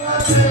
కనపడని